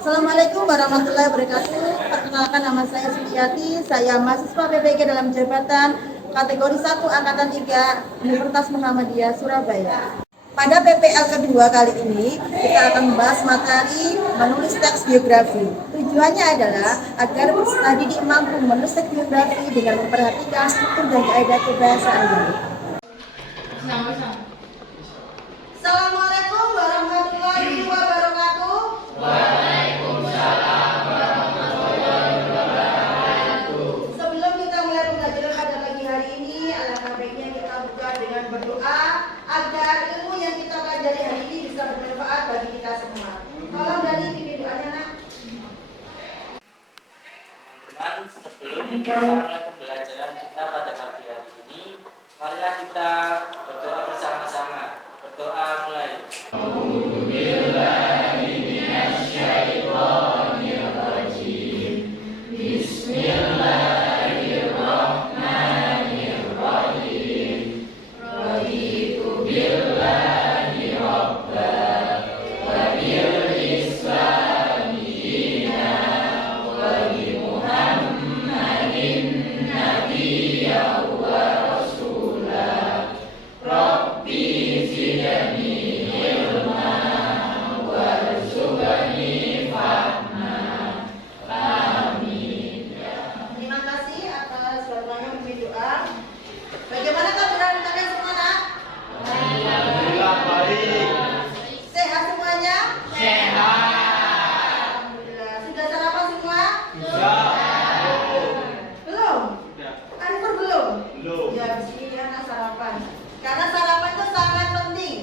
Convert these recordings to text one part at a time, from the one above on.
Assalamualaikum warahmatullahi wabarakatuh. Perkenalkan, nama saya Suliati. Saya mahasiswa PPG dalam jabatan kategori 1 Angkatan 3 Universitas Muhammadiyah Surabaya. Pada PPL kedua kali ini, kita akan membahas materi menulis teks biografi. Tujuannya adalah agar peserta didik mampu menulis teks biografi dengan memperhatikan struktur dan kaidah kebahasaan. Assalamualaikum warahmatullahi wabarakatuh. Sebelum kita mulai pembelajaran pada pagi hari ini, alangkah baiknya kita buka dengan berdoa agar ilmu yang kita pelajari hari ini bisa bermanfaat bagi kita semua. Tolong dari pimpin doanya, Nak. Sebelum kita mulai pembelajaran kita pada pagi hari ini, marilah kita berdoa bersama-sama. Berdoa mulai. Terima kasih atas bantuannya pimpin doa. Bagaimana kabar kalian semua, Nak? Alhamdulillah baik. Sehat semuanya? Sehat. Alhamdulillah. Sudah sarapan semua? Sudah. Belum? Sudah. Anifur belum? Belum. Ya, bismillah, Nak, sarapan. Karena sarapan itu sangat penting.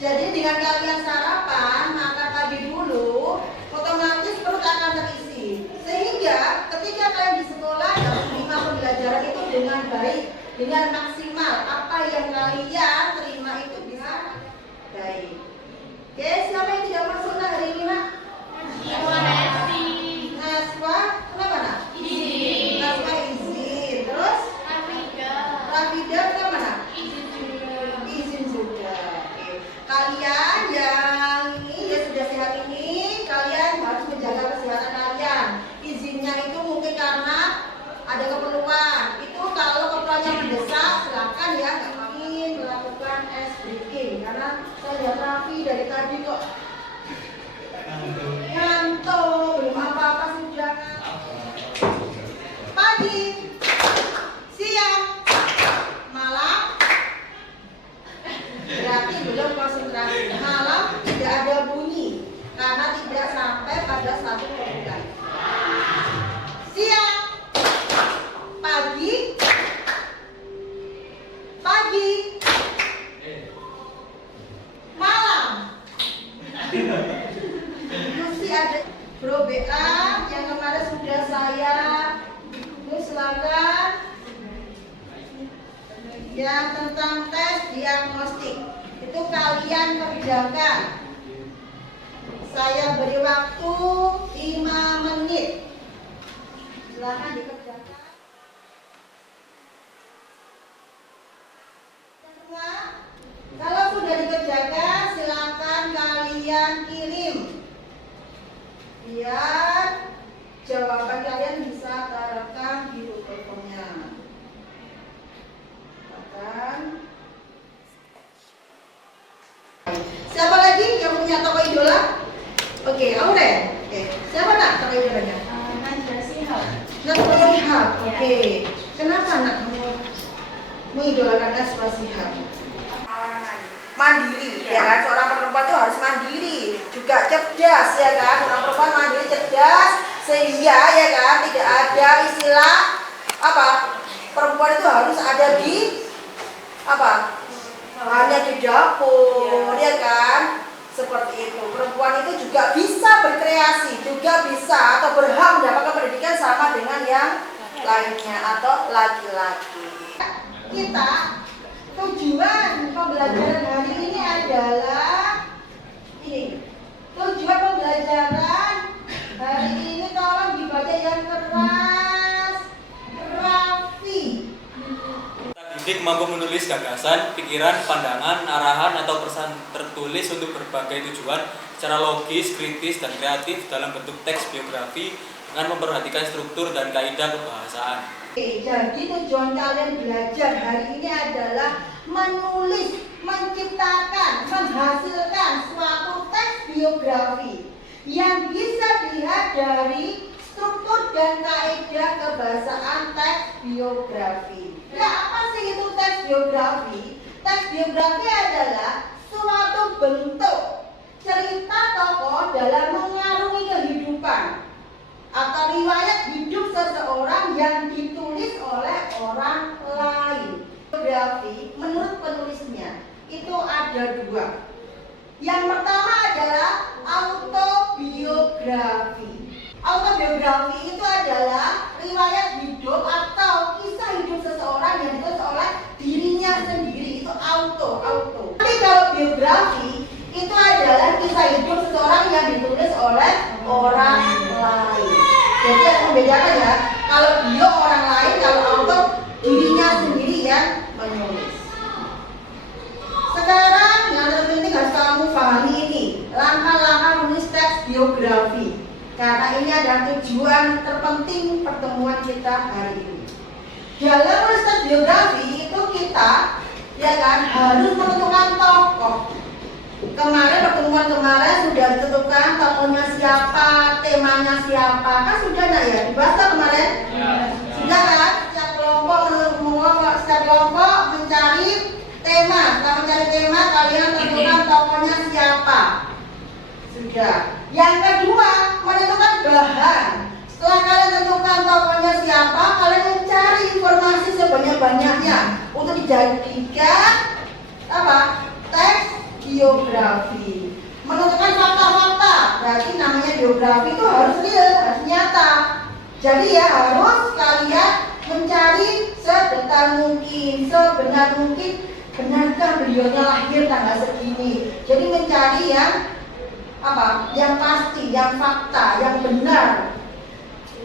Jadi dengan kalian sarapan, makan pagi dulu, otomatis perut akan terisi. Sehingga ketika kalian di sekolah dapat menerima pembelajaran itu dengan baik, dengan maksimal. Apa yang kalian terima itu bisa baik. Oke, siapa yang tidak masuk hari ini, Nak? Naswa, kenapa, Nak? Naswa izin. Terus? Rafida, kenapa, Nak? Izin juga. Oke. Kalian yang ini ya sudah sehat ini, kalian harus menjaga kesehatan kalian. Izinnya itu mungkin karena ada keperluan. Itu kalau keperluannya mendesak, silakan ya, nggak mungkin melakukan ice breaking. Karena saya lihat Raffi dari tadi kok ngantuk, belum apa-apa sudah pagi, siang, malam. Berarti belum konsentrasi. Malam tidak ada bunyi karena tidak sampai pada satu perbulan. Siang, pagi, malam. Masih ada Bro BA yang kemarin sudah saya silakan. Yang tentang tes diagnostik itu kalian kerjakan. Saya beri waktu 5 menit. Silakan dikerjakan. Semua, kalau sudah dikerjakan, silakan kalian kirim. Biar jawaban kalian bisa terekam di teleponnya. Siapa lagi yang punya tokoh idola? Oke, Auren. Oke, siapa, Nak, tokoh idolanya? Najwa Shihab. Najwa Shihab. Oke. Kenapa, Nak, kamu mengidolakan Najwa Shihab? Mandiri, ya kan? Seorang perempuan itu harus mandiri, juga cerdas, ya kan? Seorang perempuan mandiri, cerdas, sehingga ya kan tidak ada istilah apa? Perempuan itu harus ada di apa? Hanya di dapur, ya kan? Seperti itu. Perempuan itu juga bisa berkreasi, juga bisa atau berhak mendapatkan pendidikan sama dengan yang lainnya atau laki-laki. Kita tujuan pembelajaran hari ini adalah ini. Tujuan pembelajaran hari ini tolong dibaca yang didik mampu menulis gagasan, pikiran, pandangan, arahan, atau pesan tertulis untuk berbagai tujuan secara logis, kritis, dan kreatif dalam bentuk teks biografi dengan memperhatikan struktur dan kaidah kebahasaan. Jadi tujuan kalian belajar hari ini adalah menulis, menciptakan, menghasilkan suatu teks biografi yang bisa dilihat dari struktur dan kaidah kebahasaan teks biografi. Nah, apa sih itu teks biografi? Teks biografi adalah suatu bentuk cerita tokoh dalam mengarungi kehidupan atau riwayat hidup seseorang yang ditulis oleh orang lain. Biografi menurut penulisnya itu ada dua. Yang pertama adalah autobiografi. Autobiografi itu adalah riwayat hidup atau kisah hidup seseorang yang ditulis oleh dirinya sendiri. Itu auto. Tapi kalau biografi itu adalah kisah hidup seseorang yang ditulis oleh orang lain. Jadi yang membedakan ya, kalau bio orang lain, kalau auto dirinya sendiri yang menulis. Sekarang yang terpenting harus kamu pahami ini, langkah-langkah menulis teks biografi. Karena ini adalah tujuan terpenting pertemuan kita hari ini. Dalam menulis teks biografi itu kita ya kan harus menentukan tokoh. Pertemuan kemarin sudah ditentukan tokohnya siapa, temanya siapa, kan sudah nak ya dibahas kemarin? Ya. Sudah kan? Setiap kelompok mencari tema. Setelah mencari tema, kalian tentukan tokohnya siapa. Sudah. Yang kedua, menentukan bahan. Setelah kalian tentukan tokohnya siapa, kalian mencari informasi sebanyak-banyaknya untuk dijadikan apa? Teks biografi. Menentukan fakta-fakta. Berarti namanya biografi itu harus real, harus nyata. Jadi ya harus kalian mencari sebenar mungkin, sebenar mungkin, benarkah beliaunya lahir tanggal segini. Jadi mencari yang apa? Yang pasti, yang fakta, yang benar.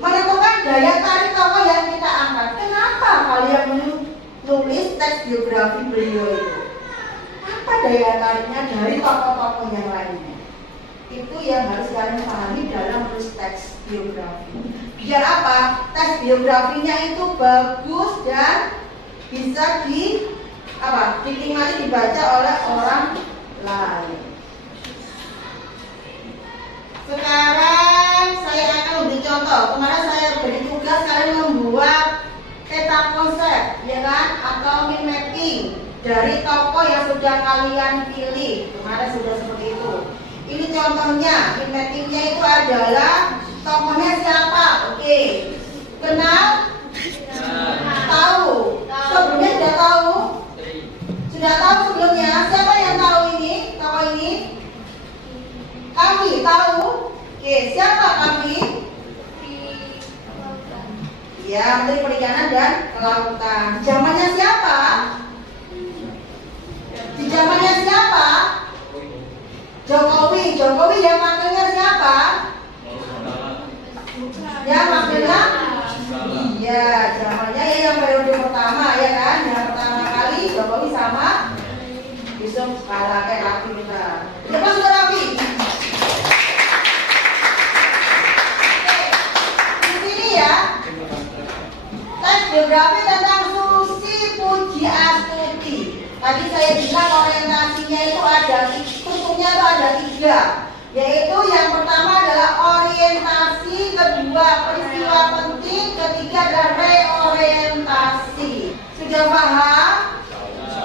Menentukan daya tarik tokoh yang kita angkat. Kenapa kalian menulis teks biografi beliau itu? Apa daya tariknya dari tokoh-tokoh yang lainnya? Itu yang harus kalian pahami dalam menulis teks biografi. Biar apa? Teks biografinya itu bagus dan bisa dinikmati dibaca oleh orang lain. Sekarang saya akan memberi contoh. Kemarin saya beri tugas kalian membuat peta konsep, ya kan? Atau mind mapping dari tokoh yang sudah kalian pilih. Kemarin sudah seperti itu. Ini contohnya, mind mappingnya itu adalah tokohnya siapa? Oke. Kenal? Tahu. Sebelumnya sudah tahu? Sudah tahu sebelumnya? Siapa yang tahu ini? Tokoh ini? Kami tahu? Oke, siapa kami? Ya, Menteri Perikanan dan Kelautan. Zamannya siapa? Di zamannya siapa? Jokowi. Jokowi yang wakilnya siapa? Ya, wakilnya? Iya, zamannya ya yang periode pertama ya kan? Yang pertama kali Jokowi sama Yusuf kalah kayak Rafi kita. Cepat sudah Rafi. Di sini ya. Teks biografi tentang Susi Pujiastuti. Tadi saya bilang orientasinya itu strukturnya itu ada 3, yaitu yang pertama adalah orientasi, kedua peristiwa penting, ketiga adalah reorientasi. Sudah paham?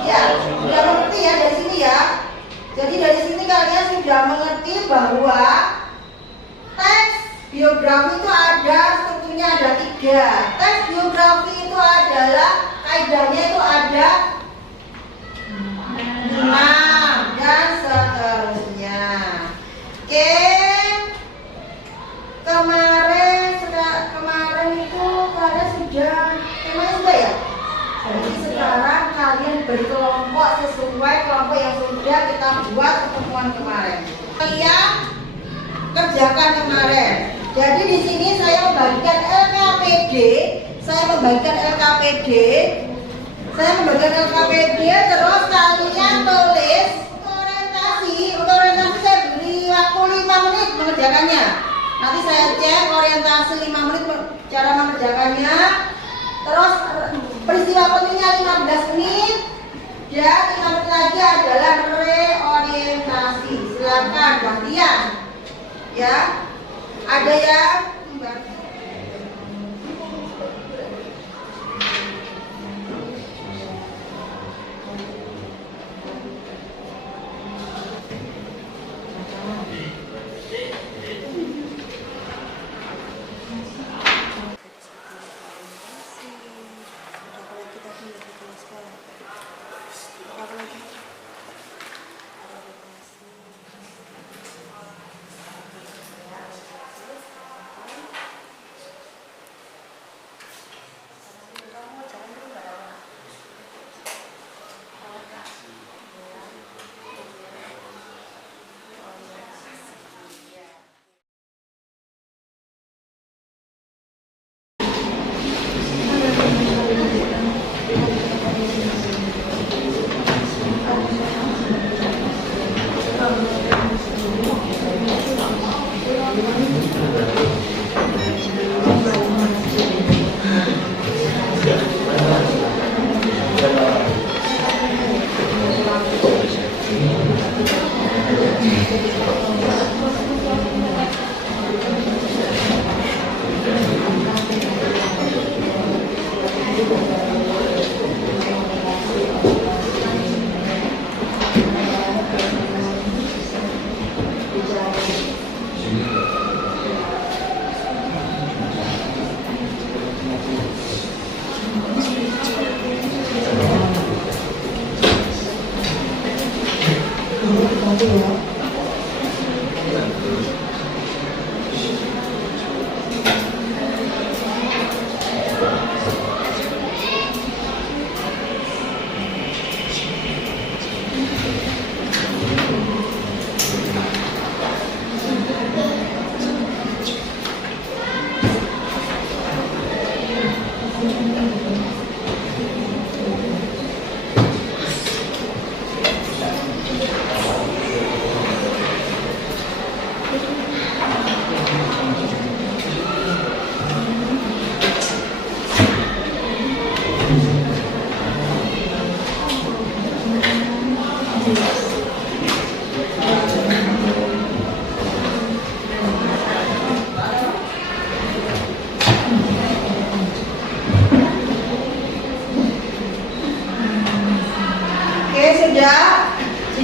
Ya, sudah mengerti ya dari sini ya. Jadi dari sini kalian sudah mengerti bahwa teks biografi itu ada strukturnya ada 3. Teks biografi itu adalah kaidahnya itu ada 6 dan seterusnya. Oke. Kemarin itu kalian sudah ya. Jadi sekarang kalian berkelompok sesuai kelompok yang sudah kita buat pertemuan kemarin. Kalian kerjakan kemarin. Jadi di sini saya membagikan LKPD Saya membagikan LKPD, terus kalian tulis orientasi. Untuk orientasi saya beri waktu 5 menit mengerjakannya. Nanti saya cek orientasi 5 menit cara mengerjakannya. Terus peristiwa pentingnya 15 menit. Dan 5 menit lagi adalah reorientasi. Silakan gantian. Ya, ada yang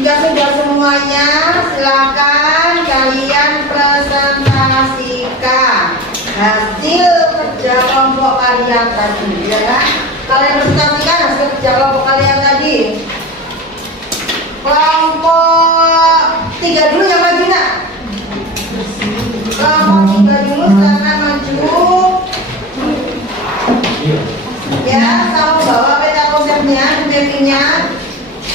jika sudah semuanya, silakan kalian presentasikan hasil kerja kelompok kalian tadi, ya kan? Kalian presentasikan hasil kerja kelompok kalian tadi. Kelompok 3 dulu yang maju, nak. Kelompok 3 dulu, silakan maju. Ya, sama bawa peta konsepnya, mappingnya.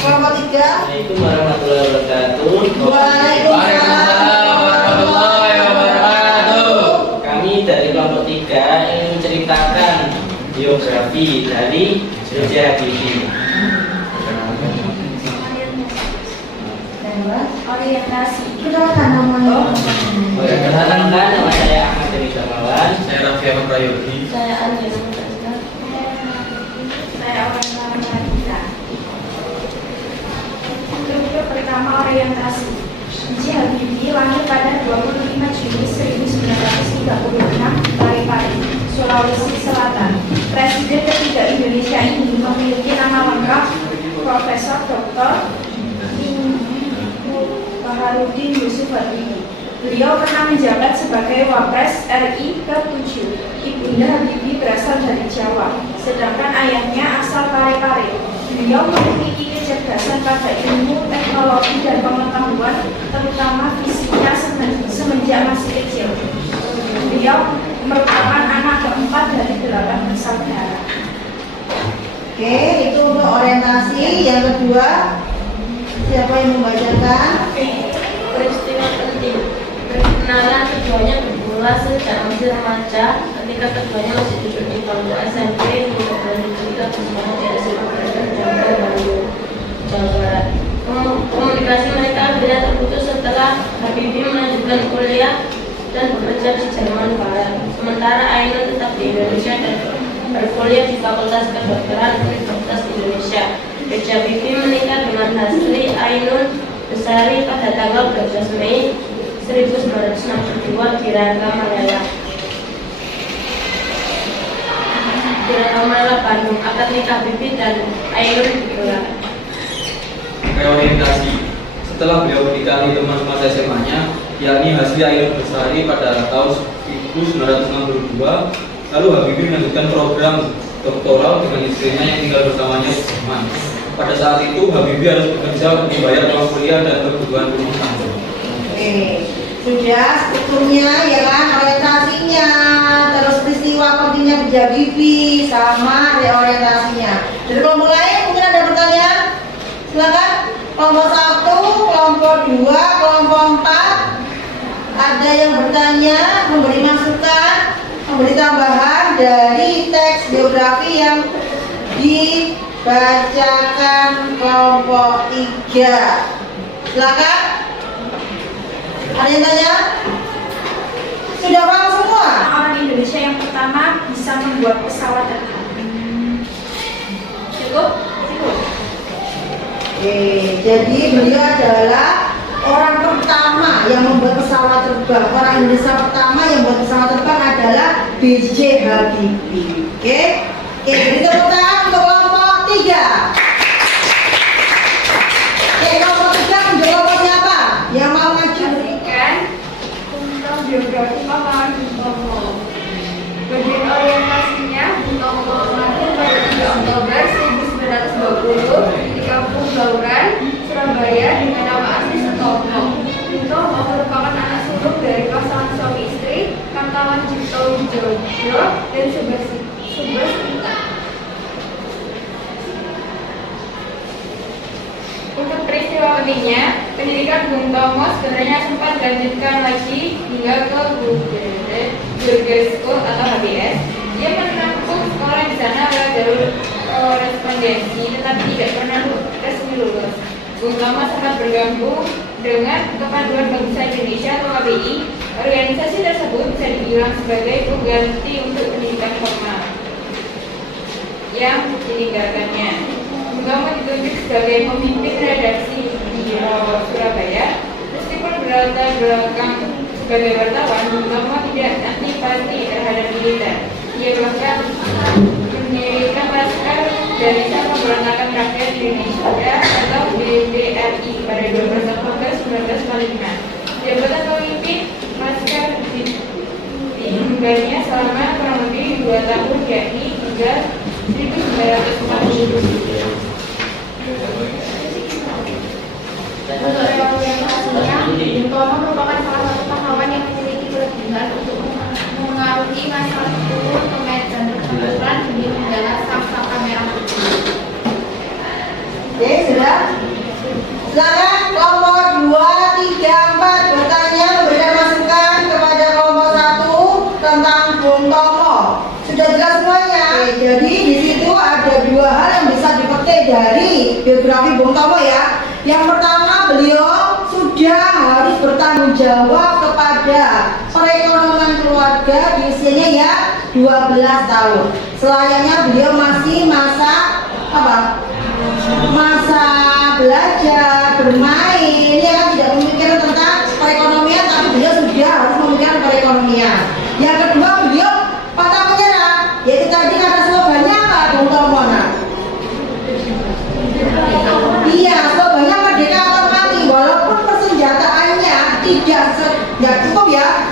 Kelompok 3. Assalamualaikum warahmatullahi wabarakatuh. Waalaikumsalam warahmatullahi wabarakatuh. Kami dari kelompok 3 ingin menceritakan biografi dari B.J. Habibie. Orientasi. Kenalkan namanya. Perkenalkan, nama saya Ahmad Deni Darmawan. Saya Raffi Ahmad Prayogi. Saya Arjuna Mutazka. Saya Orientasi. Struktur pertama orientasi. B.J. Habibie lahir pada 25 Juni 1936 Parepare, Sulawesi Selatan. Presiden ketiga Indonesia ini memiliki nama lengkap Profesor Dr. Baharudin Yusuf Habibie. Beliau pernah menjabat sebagai Wapres RI ke-7. Ibunda Habibie berasal dari Jawa, sedangkan ayahnya asal Parepare. Beliau memiliki kecerdasan pada ilmu, teknologi, dan pengetahuan, terutama fisika semenjak masih kecil. Beliau merupakan anak keempat dari 8 bersaudara. Oke, itu untuk orientasi. Yang kedua, siapa yang membacakan? Peristiwa penting. Perkenalan keduanya bermula sejak masih remaja, ketika keduanya masih duduk di bangku SMP untuk bercerita bersama di SMA. Jawa Barat. Komunikasi mereka akhirnya terputus setelah Habibie melanjutkan kuliah dan bekerja di Jerman Barat. Sementara Ainun tetap di Indonesia dan berkuliah di Fakultas Kedokteran Universitas Indonesia. B.J. Habibie menikah dengan Hasri Ainun Besari pada tanggal 12 Mei 1962 di Rangga Malala. Di Rangga Malala, Bandung. Akad nikah Habibie dan Ainun digelar. Reorientasi. Setelah beliau menikahi teman masa SMA-nya, yakni Hasri Ainun Besari pada tahun 1962, lalu Habibie melanjutkan program doktoral dengan istrinya yang tinggal bersamanya di Jerman. Pada saat itu Habibie harus bekerja untuk membayar uang kuliah dan kebutuhan rumah tangga. Oke, sudah strukturnya ya kan, orientasinya, terus peristiwa pentingnya B.J. Habibie sama reorientasinya. Dari kelompok lain mungkin ada pertanyaan? Silakan. Kelompok 1, kelompok 2, kelompok 4. Ada yang bertanya, memberi masukan, memberi tambahan dari teks biografi yang dibacakan kelompok 3. Silakan. Ada yang tanya? Sudah paham semua? Orang Indonesia yang pertama bisa membuat pesawat terbang. Cukup? Cukup. Oke, jadi beliau adalah orang pertama yang membuat pesawat terbang. Orang Indonesia pertama yang membuat pesawat terbang adalah B.J. Habibie. Oke, beri tepuk tangan untuk kelompok 3. Kelompok 3 menjawab siapa? Yang mau maju? Tentang biografi pahlawan Bung Tomo. Bagian orientasinya, Bung Tomo lahir pada 3 Oktober 1920 di Kampung Bauran, Surabaya dengan nama asli Sutomo. Bung Tomo merupakan anak sulung dari pasangan suami istri Kartawan Cipto Wijoyo dan Subasita. Untuk peristiwa pentingnya, pendidikan Bung Tomo sebenarnya sempat dilanjutkan lagi hingga ke Burger School atau HBS. Dia menempuh sekolah di sana lewat jalur korespondensi, tetapi tidak pernah resmi lulus. Bung Tomo sempat bergabung dengan Kepaduan Bangsa Indonesia atau KBI. Organisasi tersebut bisa dibilang sebagai pengganti untuk pendidikan formal yang ditinggalkannya. Bung Tomo ditunjuk sebagai pemimpin redaksi di Surabaya. Meskipun berlatar belakang sebagai wartawan, Bung Tomo tidak antipati terhadap militer. Ia bahkan mendirikan Laskar Barisan Pemberontakan Rakyat Indonesia atau BBRI pada 12 Oktober 1945. Jabatan pemimpin Laskar diembannya selama kurang lebih 2 tahun, yakni hingga 1940. Untuk reorientasinya, Bung Tomo merupakan salah satu pahlawan yang memiliki kelebihan untuk mengaruhi masa turun ke medan pertempuran demi membela Sang-Saka Merah Putih. Oke, sudah. Silakan kelompok 2, 3, 4 bertanya, memberikan masukan kepada kelompok 1 tentang Bung Tomo. Sudah jelas semuanya. Oke, jadi di situ ada 2 hal yang bisa dipetik dari biografi Bung Tomo ya. Yang pertama, beliau sudah harus bertanggung jawab kepada perekonomian keluarga di usianya ya 12 tahun. Selayaknya beliau masih masa belajar, bermain, ya kan, tidak memikirkan tentang perekonomian, tapi beliau sudah harus memikirkan perekonomian. Yang kedua, beliau pantang menyerah, yaitu tadi kata slogannya apa, Bung Tomo? Iya, slogannya merdeka atau mati. Walaupun persenjataannya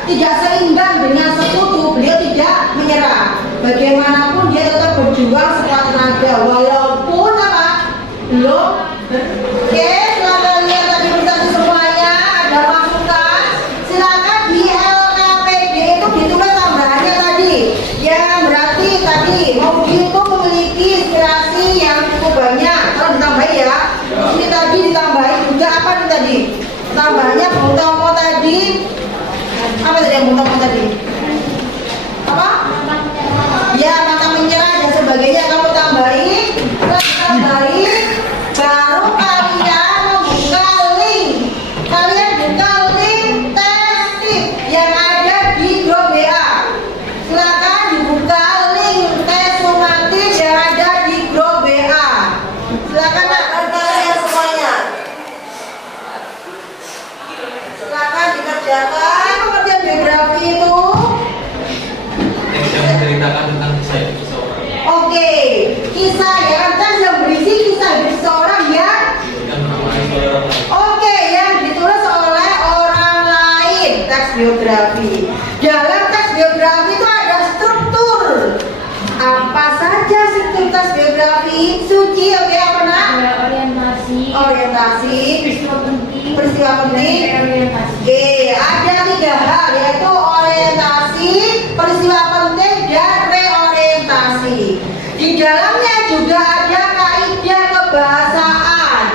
tidak seimbang dengan sekutu, beliau tidak menyerah. Bagaimanapun dia tetap berjuang sekuat tenaga, walaupun apa? Belum. Oke, selamat lihat tadi presentasi semuanya. Ada masukan? Silakan di LKPD itu ditulis tambahannya tadi. Yang berarti tadi mau itu memiliki inspirasi yang cukup banyak. Kalau ditambahin ya. Ini tadi ditambahin juga apa nih tadi? Tambahannya Bung Tomo tadi. Apa tadi yang Bung Tomo tadi? Apa? Ya, pantang menyerah dan sebagainya kamu tambahin. Baru dibuka link tes Sumanti yang ada di grup WA. Silakan nak berkarya semuanya. Silakan dikerjakan pengertian biografi itu. Yang sudah menceritakan tentang kisah hidup seseorang. Oke, kisah ya kan tes yang berisi kisah hidup seseorang ya. Dan mengenai seorang lain. Oke, yang ditulis oleh orang lain, teks biografi. Dalam teks biografi itu ada struktur. Apa saja struktur teks biografi? Suci, oke apa nak? Orientasi, peristiwa penting. Oke, ada 3 hal yaitu orientasi, peristiwa penting, dan reorientasi. Di dalamnya juga ada kaidah kebahasaan.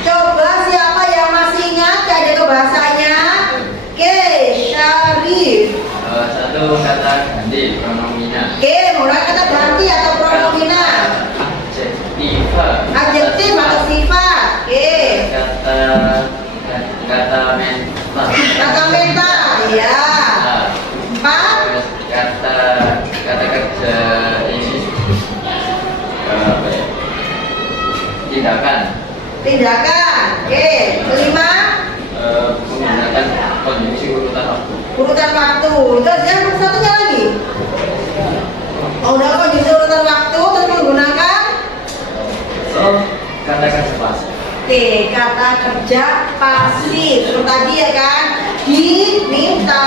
Coba siapa yang masih ingat kaidah kebahasanya? Oke, Syarif. Satu kata ganti pronomina. Oke, mulai kata ganti atau pronomina. Adjektif atau sifat. Oke. Kata mental. Kata mental, ya. 4. Kata kerja ini apa ya? Tindakan. Tindakan. Oke. 5. Menggunakan konjungsi urutan waktu. Urutan waktu. Terus yang satunya lagi. Oh, udah konjungsi urutan waktu terus menggunakan Kata kerja pas. Oke, kata kerja pasif. Seperti tadi ya kan, diminta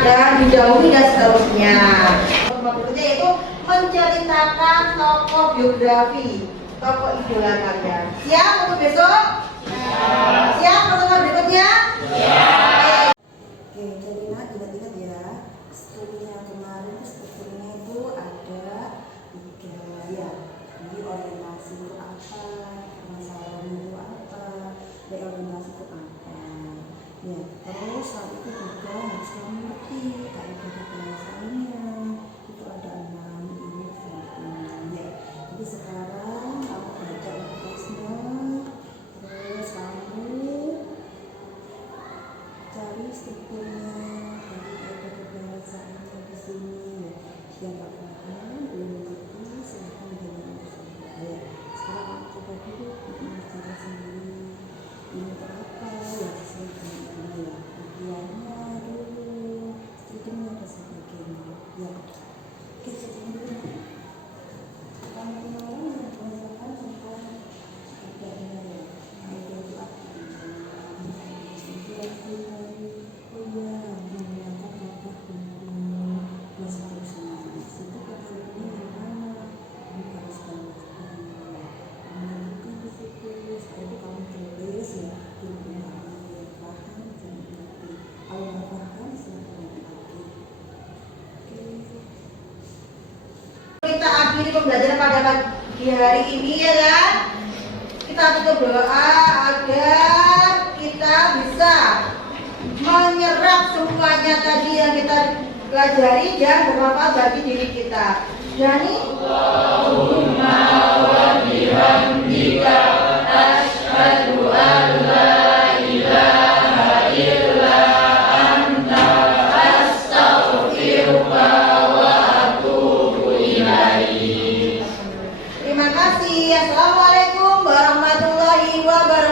dan didahului dan seterusnya. Berikutnya yaitu menceritakan tokoh biografi, tokoh idola kalian. Siap untuk besok? Siap pertemuan berikutnya? Oke, jadi ingat ya, strukturnya kemarin, strukturnya itu ada 3 ya. Jadi orientasi itu apa, permasalahan itu apa, reorientasi itu apa. Ya, terus saat itu juga harus mengerti kaidah kebiasaannya. Itu ada 6 ini ya. Jadi sekarang kamu baca tugasnya, terus kamu cari strukturnya dari kaidah kebiasaannya di sini. Yang nggak paham belum mengerti silahkan dengan ya. Sekarang aku coba dulu cara sendiri ini berapa ya sebagainya ya bagiannya dulu strukturnya ada sebagainya ya. Oke, sekian dulu. Kamu kemarin yang merasakan tentang ada ya ada itu apa kita akhiri pembelajaran pada pagi hari ini ya kan. Kita tutup doa agar kita bisa menyerap semuanya tadi yang kita pelajari dan bermanfaat bagi diri kita. Yani Allahumma wa bihamdika asyhadu an la ilaha illa anta astaghfiruka wa atubu ilaik. Terima kasih. Assalamualaikum warahmatullahi wabarakatuh.